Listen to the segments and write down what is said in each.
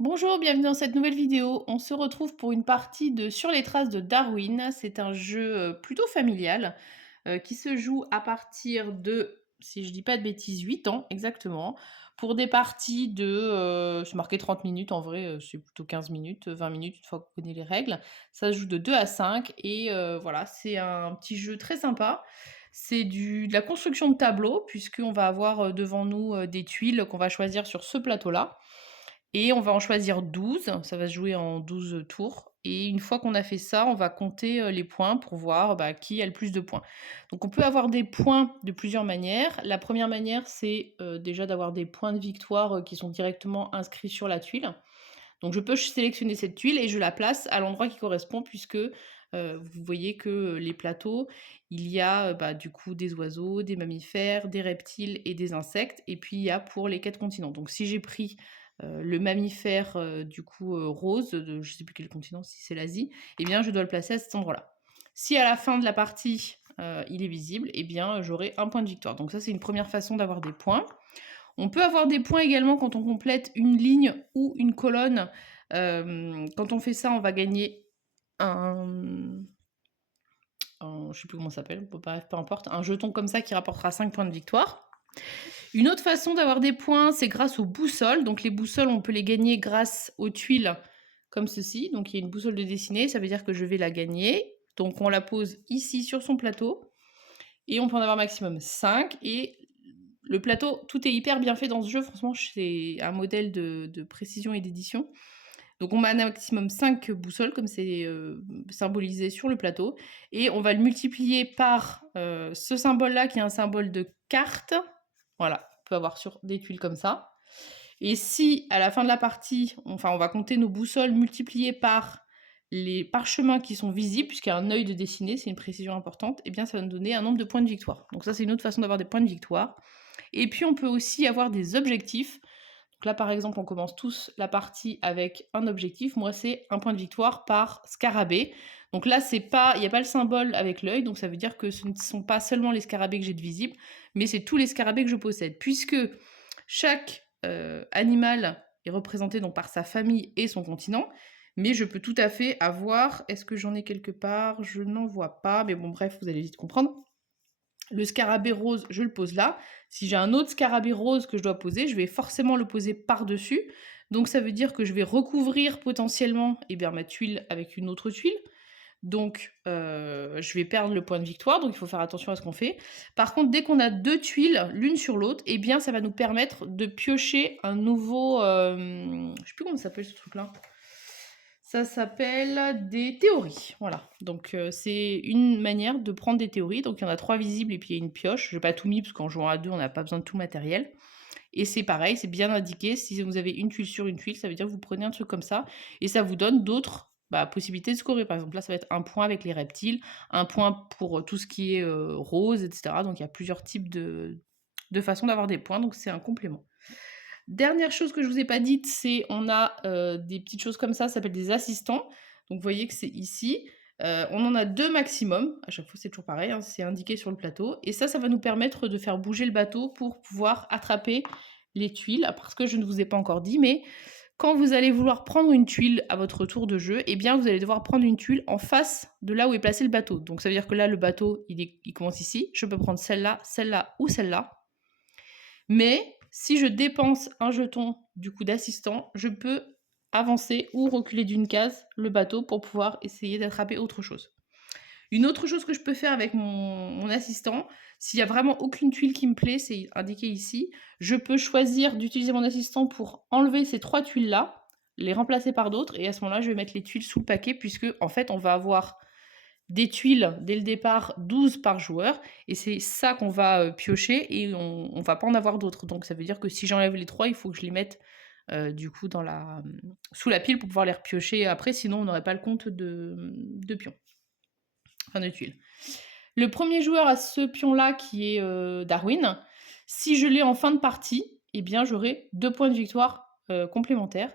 Bonjour, bienvenue dans cette nouvelle vidéo. On se retrouve pour une partie de Sur les traces de Darwin. C'est un jeu plutôt familial qui se joue à partir de, si je dis pas de bêtises, 8 ans exactement, pour des parties de, c'est marqué 30 minutes en vrai, c'est plutôt 15 minutes, 20 minutes une fois qu'on connaît les règles. Ça se joue de 2 à 5 et voilà, c'est un petit jeu très sympa. C'est de la construction de tableaux puisqu'on va avoir devant nous des tuiles qu'on va choisir sur ce plateau-là. Et on va en choisir 12, ça va se jouer en 12 tours et une fois qu'on a fait ça, on va compter, les points pour voir, bah, qui a le plus de points. Donc on peut avoir des points de plusieurs manières. La première manière, c'est, déjà d'avoir des points de victoire, qui sont directement inscrits sur la tuile. Donc je peux sélectionner cette tuile et je la place à l'endroit qui correspond puisque, vous voyez que, les plateaux, il y a, bah, du coup des oiseaux, des mammifères, des reptiles et des insectes et puis il y a pour les 4 continents. Donc si j'ai pris, le mammifère, du coup, rose de je sais plus quel continent, si c'est l'Asie, eh bien je dois le placer à cet endroit-là. Si à la fin de la partie, il est visible, eh bien, j'aurai un point de victoire. Donc ça, c'est une première façon d'avoir des points. On peut avoir des points également quand on complète une ligne ou une colonne. Quand on fait ça, on va gagner un je sais plus comment ça s'appelle, bon bref, peu importe, un jeton comme ça qui rapportera 5 points de victoire. Une autre façon d'avoir des points, c'est grâce aux boussoles. Donc les boussoles, on peut les gagner grâce aux tuiles comme ceci. Donc il y a une boussole de dessinée, ça veut dire que je vais la gagner. Donc on la pose ici sur son plateau et on peut en avoir maximum 5 et le plateau, tout est hyper bien fait dans ce jeu, franchement, c'est un modèle de précision et d'édition. Donc on a un maximum 5 boussoles, comme c'est symbolisé sur le plateau, et on va le multiplier par ce symbole-là, qui est un symbole de carte. Voilà, on peut avoir sur des tuiles comme ça. Et si, à la fin de la partie, enfin, on va compter nos boussoles multipliées par les parchemins qui sont visibles, puisqu'il y a un œil de dessiné, c'est une précision importante, et bien ça va nous donner un nombre de points de victoire. Donc ça, c'est une autre façon d'avoir des points de victoire. Et puis on peut aussi avoir des objectifs. Donc là par exemple on commence tous la partie avec un objectif. Moi c'est un point de victoire par scarabée. Donc là c'est pas, il n'y a pas le symbole avec l'œil, donc ça veut dire que ce ne sont pas seulement les scarabées que j'ai de visibles, mais c'est tous les scarabées que je possède. Puisque chaque animal est représenté donc par sa famille et son continent, mais je peux tout à fait avoir, est-ce que j'en ai quelque part? Je n'en vois pas, mais bon bref, vous allez vite comprendre. Le scarabée rose, je le pose là. Si j'ai un autre scarabée rose que je dois poser, je vais forcément le poser par-dessus. Donc ça veut dire que je vais recouvrir potentiellement ma tuile avec une autre tuile. Donc je vais perdre le point de victoire, donc il faut faire attention à ce qu'on fait. Par contre, dès qu'on a 2 tuiles l'une sur l'autre, eh bien ça va nous permettre de piocher un nouveau, je sais plus comment ça s'appelle ce truc-là. Ça s'appelle des théories, voilà. Donc c'est une manière de prendre des théories. Donc il y en a 3 visibles et puis il y a une pioche. Je n'ai pas tout mis parce qu'en jouant à 2, on n'a pas besoin de tout le matériel. Et c'est pareil, c'est bien indiqué. Si vous avez une tuile sur une tuile, ça veut dire que vous prenez un truc comme ça et ça vous donne d'autres, bah, possibilités de scorer. Par exemple, là, ça va être un point avec les reptiles, un point pour, tout ce qui est, rose et cetera. Donc il y a plusieurs types de façons d'avoir des points, donc c'est un complément. Dernière chose que je vous ai pas dite, c'est on a, des petites choses comme ça s'appelle des assistants. Donc vous voyez que c'est ici. On en a 2 maximum, à chaque fois c'est toujours pareil, hein, c'est indiqué sur le plateau et ça va nous permettre de faire bouger le bateau pour pouvoir attraper les tuiles. Parce que je ne vous ai pas encore dit, mais quand vous allez vouloir prendre une tuile à votre tour de jeu, eh bien vous allez devoir prendre une tuile en face de là où est placé le bateau. Donc ça veut dire que là le bateau il commence ici, je peux prendre celle-là ou celle-là. Mais si je dépense un jeton du coup d'assistant, je peux avancer ou reculer d'une case le bateau pour pouvoir essayer d'attraper autre chose. Une autre chose que je peux faire avec mon assistant, s'il y a vraiment aucune tuile qui me plaît, c'est indiqué ici, je peux choisir d'utiliser mon assistant pour enlever ces 3 tuiles-là, les remplacer par d'autres et à ce moment-là, je vais mettre les tuiles sous le paquet puisque en fait, on va avoir des tuiles dès le départ, 12 par joueur, et c'est ça qu'on va piocher et on va pas en avoir d'autres. Donc ça veut dire que si j'enlève les 3, il faut que je les mette du coup dans sous la pile pour pouvoir les repiocher après, sinon on n'aurait pas le compte de pions, enfin de tuiles. Le premier joueur a ce pion-là qui est Darwin. Si je l'ai en fin de partie, eh bien j'aurai 2 points de victoire complémentaires.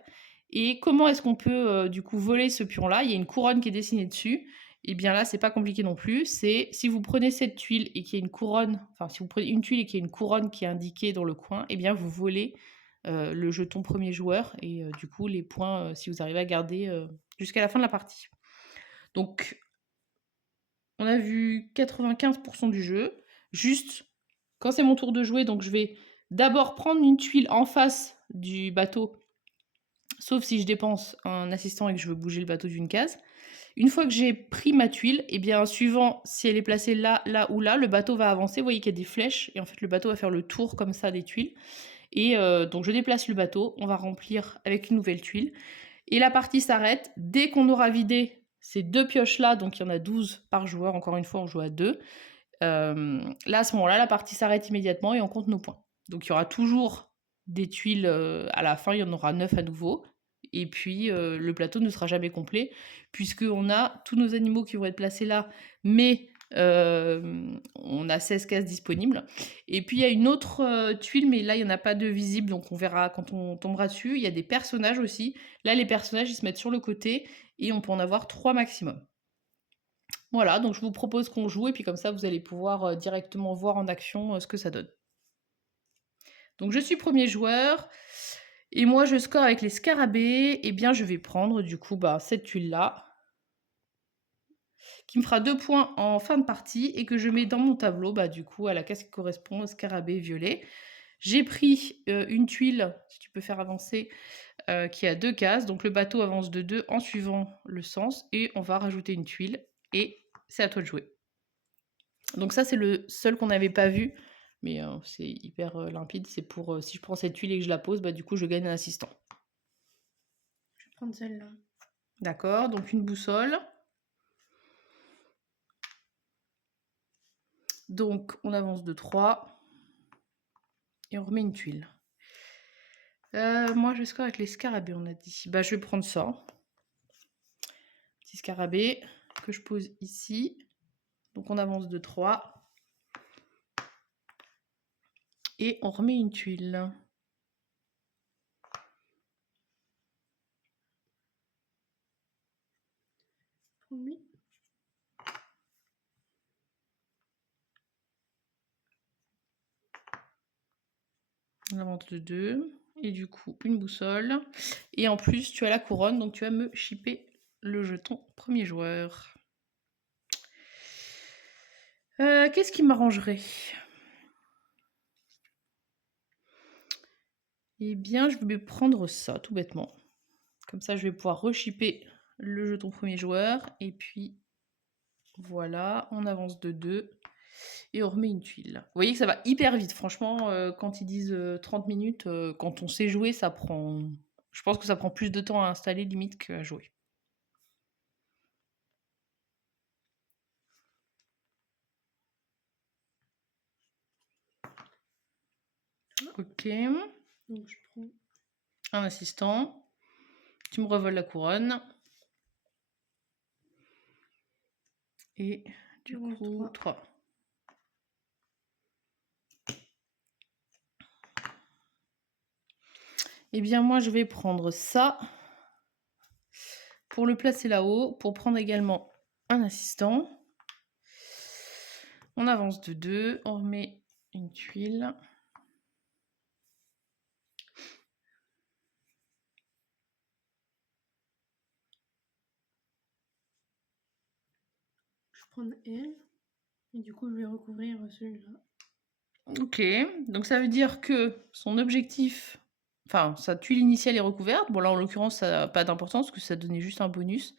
Et comment est-ce qu'on peut du coup voler ce pion-là? Il y a une couronne qui est dessinée dessus. Et bien là, c'est pas compliqué non plus. C'est si vous prenez cette tuile et qu'il y a une couronne, enfin si vous prenez une tuile et qu'il y a une couronne qui est indiquée dans le coin, eh bien vous volez le jeton premier joueur et du coup les points si vous arrivez à garder jusqu'à la fin de la partie. Donc on a vu 95% du jeu. Juste quand c'est mon tour de jouer, donc je vais d'abord prendre une tuile en face du bateau, sauf si je dépense un assistant et que je veux bouger le bateau d'une case. Une fois que j'ai pris ma tuile, et bien suivant si elle est placée là, là ou là, le bateau va avancer. Vous voyez qu'il y a des flèches et en fait le bateau va faire le tour comme ça des tuiles. Et donc je déplace le bateau, on va remplir avec une nouvelle tuile. Et la partie s'arrête dès qu'on aura vidé ces 2 pioches-là, donc il y en a 12 par joueur, encore une fois on joue à 2. Là à ce moment-là, la partie s'arrête immédiatement et on compte nos points. Donc il y aura toujours des tuiles à la fin, il y en aura 9 à nouveau. Et puis le plateau ne sera jamais complet, puisqu'on a tous nos animaux qui vont être placés là, mais on a 16 cases disponibles. Et puis il y a une autre tuile, mais là il n'y en a pas de visible, donc on verra quand on tombera dessus. Il y a des personnages aussi. Là les personnages ils se mettent sur le côté et on peut en avoir 3 maximum. Voilà, donc je vous propose qu'on joue et puis comme ça vous allez pouvoir directement voir en action ce que ça donne. Donc je suis premier joueur et moi je score avec les scarabées. Et bien je vais prendre du coup cette tuile là qui me fera 2 points en fin de partie et que je mets dans mon tableau du coup à la case qui correspond au scarabée violet. J'ai pris une tuile, si tu peux faire avancer, qui a 2 cases, donc le bateau avance de 2 en suivant le sens et on va rajouter une tuile et c'est à toi de jouer. Donc ça c'est le seul qu'on n'avait pas vu, mais c'est hyper limpide, c'est pour si je prends cette tuile et que je la pose, du coup je gagne un assistant. Je vais prendre celle-là. D'accord, donc une boussole. Donc on avance de 3 et on remet une tuile. Moi je score avec les scarabées, on a dit. Je vais prendre ça. Petit scarabée que je pose ici. Donc on avance de 3. Et on remet une tuile. Oui. On avance de 2. Et du coup, une boussole. Et en plus, tu as la couronne, donc tu vas me shipper le jeton premier joueur. Qu'est-ce qui m'arrangerait? Eh bien, je vais prendre ça, tout bêtement. Comme ça, je vais pouvoir reshipper le jeton premier joueur. Et puis, voilà, on avance de 2. Et on remet une tuile. Vous voyez que ça va hyper vite. Franchement, quand ils disent 30 minutes, quand on sait jouer, ça prend... Je pense que ça prend plus de temps à installer, limite, qu'à jouer. Ok. Donc je prends Un assistant. Tu me revoles la couronne. Et du coup, 3. Eh bien, moi, je vais prendre ça pour le placer là-haut, pour prendre également un assistant. On avance de 2, on remet une tuile. Je prends elle. Et du coup, je vais recouvrir celui-là. Ok, donc ça veut dire que son objectif, enfin sa tuile initiale est recouverte. Bon là en l'occurrence ça n'a pas d'importance parce que ça donnait juste un bonus.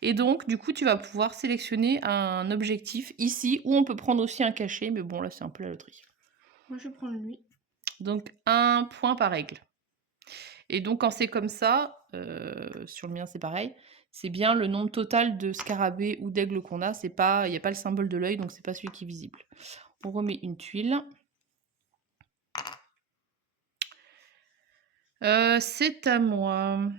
Et donc du coup tu vas pouvoir sélectionner un objectif ici où on peut prendre aussi un cachet, mais bon là c'est un peu la loterie. Moi je prends lui. Donc un point par règle. Et donc quand c'est comme ça, sur le mien c'est pareil, c'est bien le nombre total de scarabées ou d'aigles qu'on a, il n'y a pas le symbole de l'œil, donc c'est pas celui qui est visible. On remet une tuile. C'est à moi.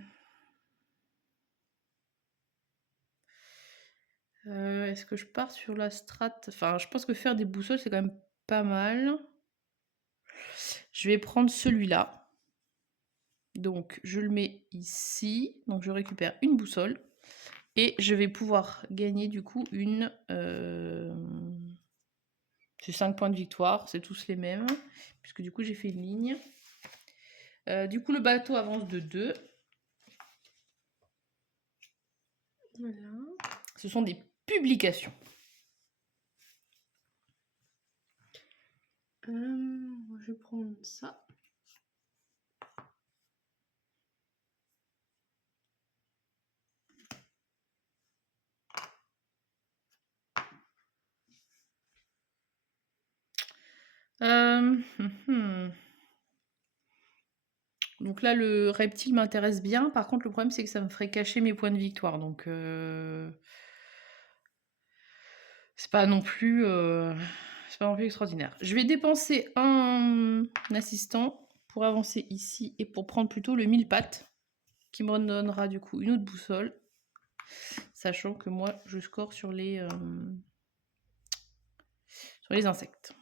Est-ce que je pars sur la strat? Enfin, je pense que faire des boussoles, c'est quand même pas mal. Je vais prendre celui-là. Donc, je le mets ici. Donc, je récupère une boussole. Et je vais pouvoir gagner du coup une... J'ai 5 points de victoire, c'est tous les mêmes. Puisque du coup, j'ai fait une ligne. Du coup, le bateau avance de 2. Voilà. Ce sont des publications. Je vais prendre ça. Donc là, le reptile m'intéresse bien. Par contre, le problème, c'est que ça me ferait cacher mes points de victoire. Donc, c'est pas non plus, c'est pas non plus extraordinaire. Je vais dépenser un assistant pour avancer ici et pour prendre plutôt le mille pattes, qui me donnera du coup une autre boussole, sachant que moi, je score sur les insectes.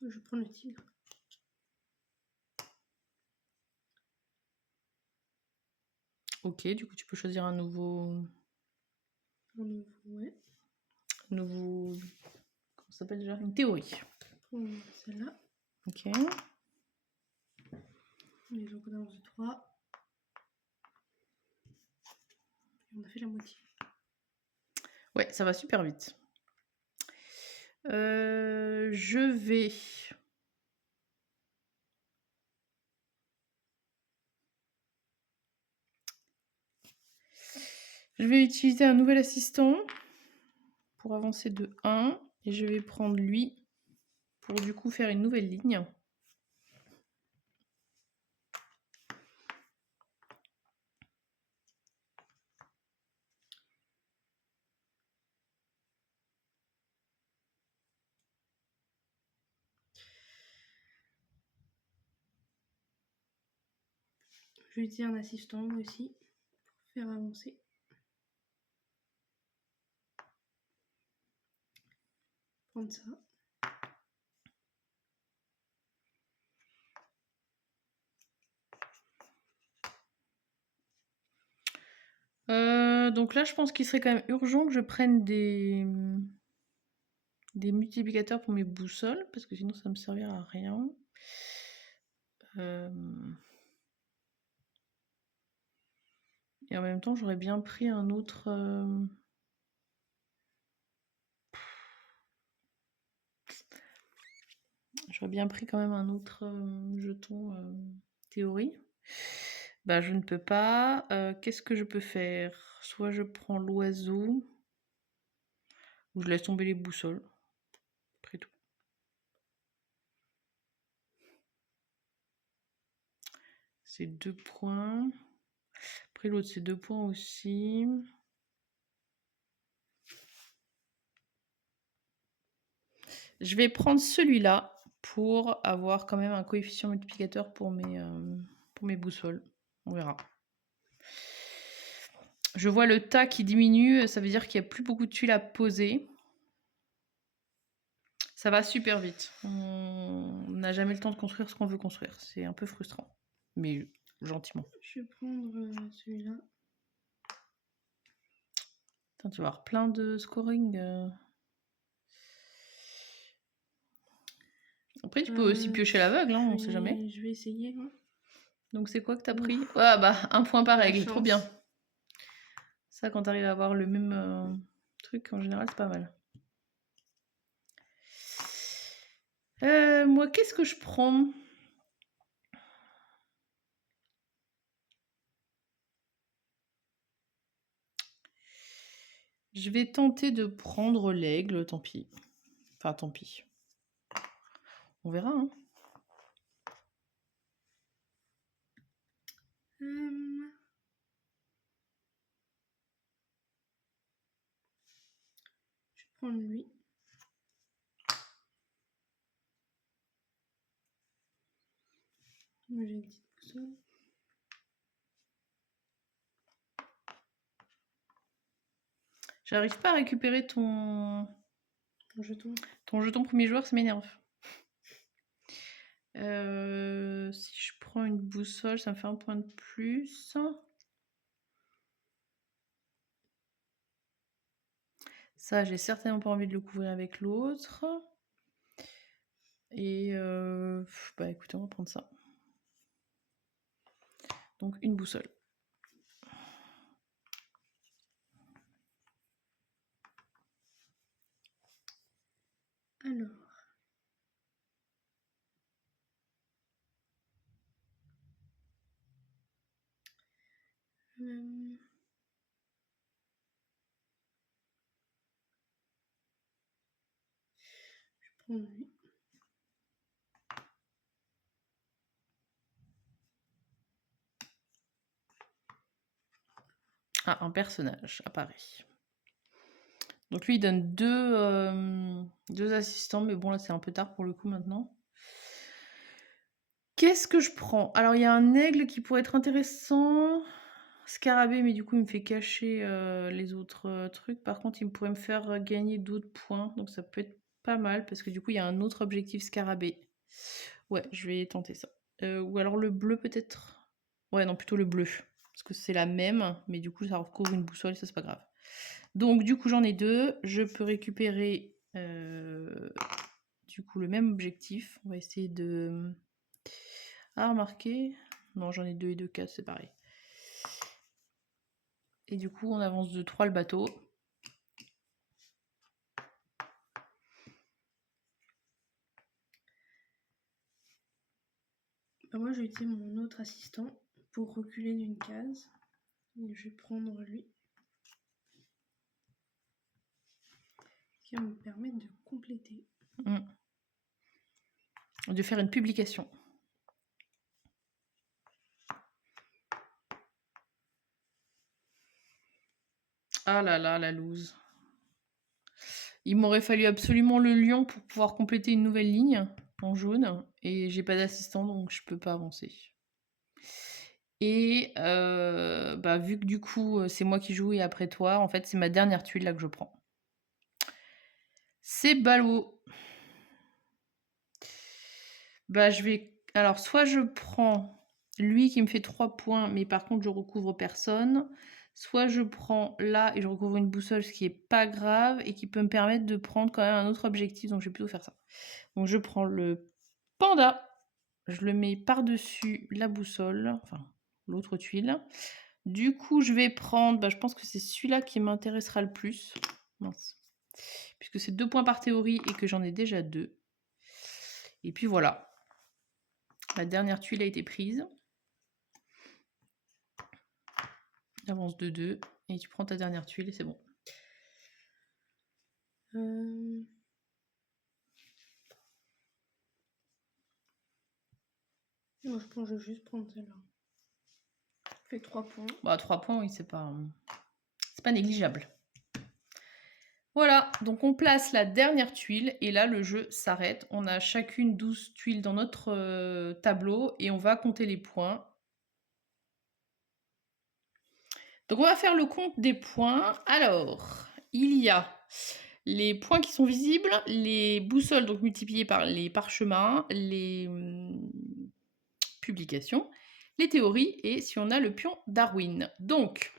Je prends le tigre. Ok, du coup, tu peux choisir un nouveau... Ouais. Comment ça s'appelle déjà? Une théorie. Prendre celle-là. Ok. Les autres d'avance de 3. On a fait la moitié. Ouais, ça va super vite. Je vais... Je vais utiliser un nouvel assistant pour avancer de 1. Et je vais prendre lui pour du coup faire une nouvelle ligne. Je vais utiliser un assistant moi aussi pour faire avancer. Prendre ça. Donc là, je pense qu'il serait quand même urgent que je prenne des multiplicateurs pour mes boussoles, parce que sinon ça me servira à rien. Et en même temps, j'aurais bien pris un autre... J'aurais bien pris quand même un autre jeton théorie. Bah, je ne peux pas. Qu'est-ce que je peux faire? Soit je prends l'oiseau, ou je laisse tomber les boussoles. Après tout. C'est 2 points. Après l'autre, c'est 2 points aussi. Je vais prendre celui-là pour avoir quand même un coefficient multiplicateur pour mes boussoles. On verra. Je vois le tas qui diminue, ça veut dire qu'il n'y a plus beaucoup de tuiles à poser. Ça va super vite. On n'a jamais le temps de construire ce qu'on veut construire. C'est un peu frustrant, mais gentiment. Je vais prendre celui-là. Attends, tu vas avoir plein de scoring. Après, tu peux aussi piocher l'aveugle, hein, on sait jamais. Je vais essayer. Hein. Donc, c'est quoi que tu as pris? Ah bah, un point par règle, trop bien. Chance. Ça, quand tu arrives à avoir le même truc, en général, c'est pas mal. Moi, qu'est-ce que je prends? Je vais tenter de prendre l'aigle, tant pis. Enfin, tant pis. On verra, hein. Je vais prendre lui. Moi, j'ai une petite boussole. J'arrive pas à récupérer ton jeton. Ton jeton premier joueur, ça m'énerve. Si je prends une boussole, ça me fait un point de plus. Ça, j'ai certainement pas envie de le couvrir avec l'autre. Et bah écoutez, on va prendre ça. Donc une boussole. Alors. Je prends lui. Ah, un personnage apparaît. Donc lui, il donne deux assistants, mais bon, là, c'est un peu tard pour le coup maintenant. Qu'est-ce que je prends? Alors, il y a un aigle qui pourrait être intéressant. Scarabée, mais du coup, il me fait cacher les autres trucs. Par contre, il pourrait me faire gagner d'autres points. Donc, ça peut être pas mal, parce que du coup, il y a un autre objectif scarabée. Ouais, je vais tenter ça. Ou alors le bleu, peut-être. Ouais, non, plutôt le bleu. Parce que c'est la même, mais du coup, ça recouvre une boussole, ça, c'est pas grave. Donc, du coup, j'en ai deux. Je peux récupérer du coup le même objectif. On va essayer de... Ah, remarquez. Non, j'en ai 2 et 2, 4, c'est pareil. Et du coup, on avance de 3 le bateau. Bah, moi, je vais utiliser mon autre assistant pour reculer d'une case. Et je vais prendre lui. Qui va me permettre de compléter. De faire une publication. Ah là là, la loose. Il m'aurait fallu absolument le lion pour pouvoir compléter une nouvelle ligne en jaune. Et j'ai pas d'assistant, donc je peux pas avancer. Et bah, vu que du coup, c'est moi qui joue et après toi, en fait, c'est ma dernière tuile là que je prends. C'est ballot. Bah, je vais... Alors, soit je prends lui qui me fait 3 points, mais par contre, je recouvre personne. Soit je prends là et je recouvre une boussole, ce qui est pas grave et qui peut me permettre de prendre quand même un autre objectif. Donc, je vais plutôt faire ça. Donc, je prends le panda. Je le mets par-dessus la boussole, enfin, l'autre tuile. Du coup, je vais prendre... Bah, je pense que c'est celui-là qui m'intéressera le plus. Mince. Puisque c'est 2 points par théorie et que j'en ai déjà 2. Et puis voilà. La dernière tuile a été prise. Avance de 2 et tu prends ta dernière tuile et c'est bon. Moi, je pense que je vais juste prendre celle-là. Fait 3 points. Bah, 3 points, oui, c'est pas négligeable. Voilà, donc on place la dernière tuile et là le jeu s'arrête. On a chacune 12 tuiles dans notre tableau et on va compter les points. Donc on va faire le compte des points. Alors, il y a les points qui sont visibles, les boussoles donc multipliées par les parchemins, les publications, les théories et si on a le pion Darwin. Donc,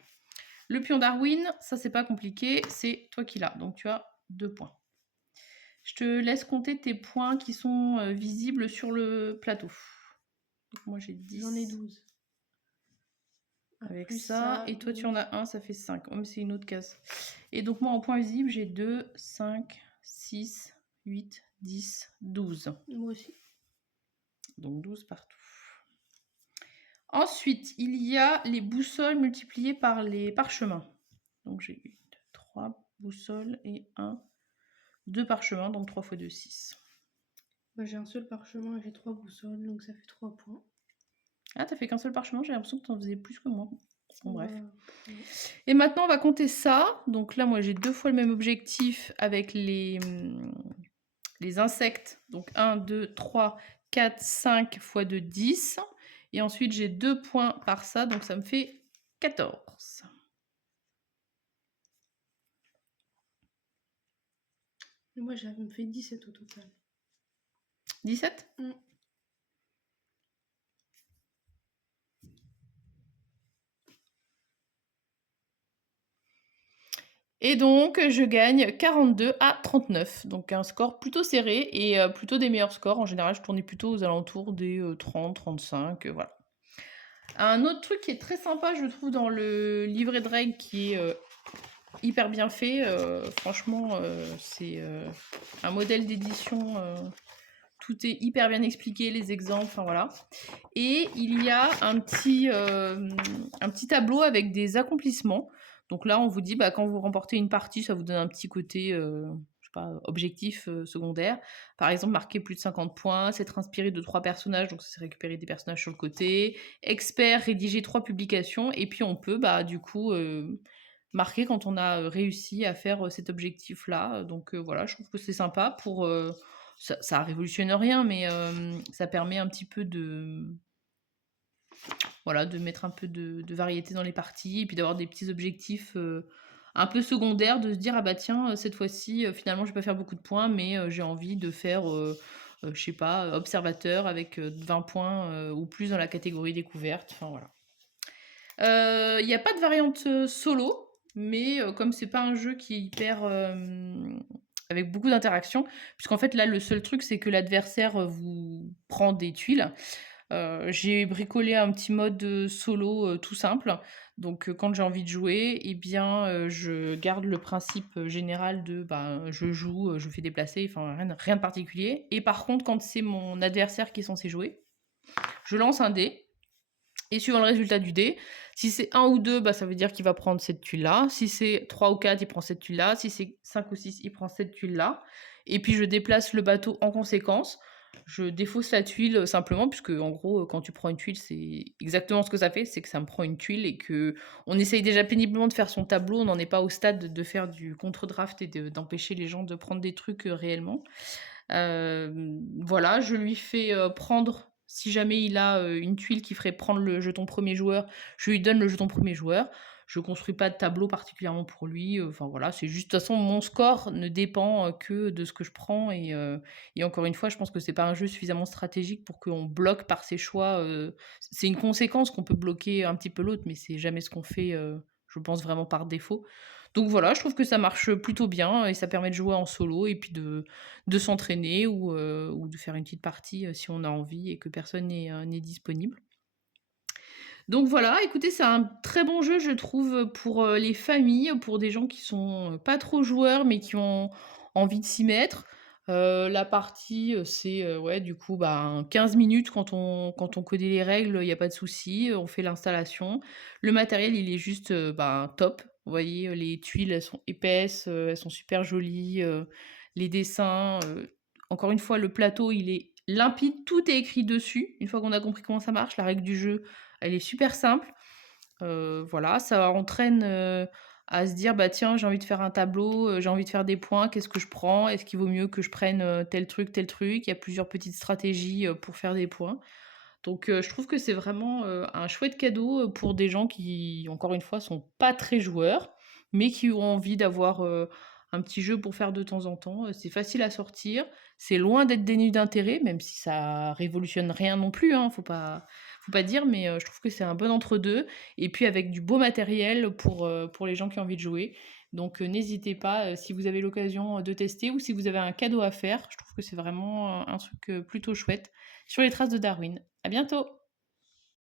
le pion Darwin, ça c'est pas compliqué, c'est toi qui l'as. Donc tu as 2 points. Je te laisse compter tes points qui sont visibles sur le plateau. Donc moi j'ai 10. J'en ai 12. Avec plus ça, et toi 12. tu en as un, ça fait 5. Oh, mais c'est une autre case. Et donc moi en points visibles, j'ai 2, 5, 6, 8, 10, 12. Moi aussi. Donc 12 partout. Ensuite, il y a les boussoles multipliées par les parchemins. Donc j'ai 3 boussoles et 2 parchemins, donc 3 x 2, 6. Moi, j'ai un seul parchemin et j'ai 3 boussoles, donc ça fait 3 points. Ah, t'as fait qu'un seul parchemin, j'ai l'impression que t'en faisais plus que moi. Bon, bref. Ouais. Et maintenant, on va compter ça. Donc là, moi, j'ai 2 fois le même objectif avec les insectes. Donc 1, 2, 3, 4, 5 x 2, 10. Et ensuite, j'ai 2 points par ça, donc ça me fait 14. Et moi, ça me fait 17 au total. 17 ? Et donc je gagne 42 à 39, donc un score plutôt serré et plutôt des meilleurs scores. En général, je tournais plutôt aux alentours des, 30-35, voilà. Un autre truc qui est très sympa, je trouve, dans le livret de règles qui est, hyper bien fait, franchement, c'est, un modèle d'édition, tout est hyper bien expliqué, les exemples, enfin voilà. Et il y a un petit tableau avec des accomplissements. Donc là, on vous dit, bah, quand vous remportez une partie, ça vous donne un petit côté, je sais pas, objectif secondaire. Par exemple, marquer plus de 50 points, s'être inspiré de 3 personnages, donc c'est récupérer des personnages sur le côté. Expert, rédiger 3 publications. Et puis on peut, bah, du coup, marquer quand on a réussi à faire cet objectif-là. Donc voilà, je trouve que c'est sympa pour... ça révolutionne rien, mais ça permet un petit peu de, voilà, de mettre un peu de variété dans les parties et puis d'avoir des petits objectifs, un peu secondaires, de se dire: «Ah bah tiens, cette fois-ci, finalement je vais pas faire beaucoup de points, mais j'ai envie de faire, je sais pas, observateur avec, 20 points, ou plus dans la catégorie découverte», enfin voilà. Il y a pas de variante, solo, mais comme c'est pas un jeu qui est hyper, avec beaucoup d'interactions, puisqu'en fait là le seul truc c'est que l'adversaire, vous prend des tuiles. J'ai bricolé un petit mode, solo, tout simple. Donc, quand j'ai envie de jouer et bien, je garde le principe, général de, ben, je joue, je fais déplacer, enfin rien de particulier. Et par contre, quand c'est mon adversaire qui est censé jouer, je lance un dé et suivant le résultat du dé, si c'est un ou 2, bah, ça veut dire qu'il va prendre cette tuile-là. Si c'est 3 ou 4, il prend cette tuile-là. Si c'est 5 ou 6, il prend cette tuile-là. Et puis je déplace le bateau en conséquence. Je défausse la tuile, simplement puisque en gros, quand tu prends une tuile, c'est exactement ce que ça fait, c'est que ça me prend une tuile et que on essaye déjà péniblement de faire son tableau. On n'en est pas au stade de faire du contre-draft et d'empêcher les gens de prendre des trucs, réellement. Voilà, je lui fais, prendre, si jamais il a, une tuile qui ferait prendre le jeton premier joueur, je lui donne le jeton premier joueur. Je construis pas de tableau particulièrement pour lui, enfin voilà, c'est juste de toute façon mon score ne dépend, que de ce que je prends et encore une fois, je pense que c'est pas un jeu suffisamment stratégique pour qu'on bloque par ses choix, c'est une conséquence qu'on peut bloquer un petit peu l'autre, mais c'est jamais ce qu'on fait, je pense vraiment par défaut. Donc voilà, je trouve que ça marche plutôt bien et ça permet de jouer en solo et puis de s'entraîner ou de faire une petite partie, si on a envie et que personne n'est disponible. Donc voilà, écoutez, c'est un très bon jeu, je trouve, pour, les familles, pour des gens qui sont, pas trop joueurs, mais qui ont envie de s'y mettre. La partie, c'est, ouais, du coup, ben, 15 minutes quand on connaît les règles, il y a pas de souci, on fait l'installation. Le matériel, il est juste, ben, top. Vous voyez, les tuiles, elles sont épaisses, elles sont super jolies, les dessins, encore une fois, le plateau, il est limpide, tout est écrit dessus. Une fois qu'on a compris comment ça marche, la règle du jeu, elle est super simple. Voilà, ça entraîne, à se dire: «Bah, tiens, j'ai envie de faire un tableau, j'ai envie de faire des points, qu'est-ce que je prends? Est-ce qu'il vaut mieux que je prenne, tel truc, tel truc?» Il y a plusieurs petites stratégies, pour faire des points. Donc je trouve que c'est vraiment, un chouette cadeau, pour des gens qui, encore une fois, sont pas très joueurs, mais qui ont envie d'avoir, un petit jeu pour faire de temps en temps. C'est facile à sortir, c'est loin d'être dénué d'intérêt, même si ça révolutionne rien non plus, hein, faut pas dire, mais je trouve que c'est un bon entre-deux et puis avec du beau matériel pour les gens qui ont envie de jouer. Donc n'hésitez pas, si vous avez l'occasion, de tester ou si vous avez un cadeau à faire, je trouve que c'est vraiment, un truc, plutôt chouette sur les traces de Darwin. À bientôt!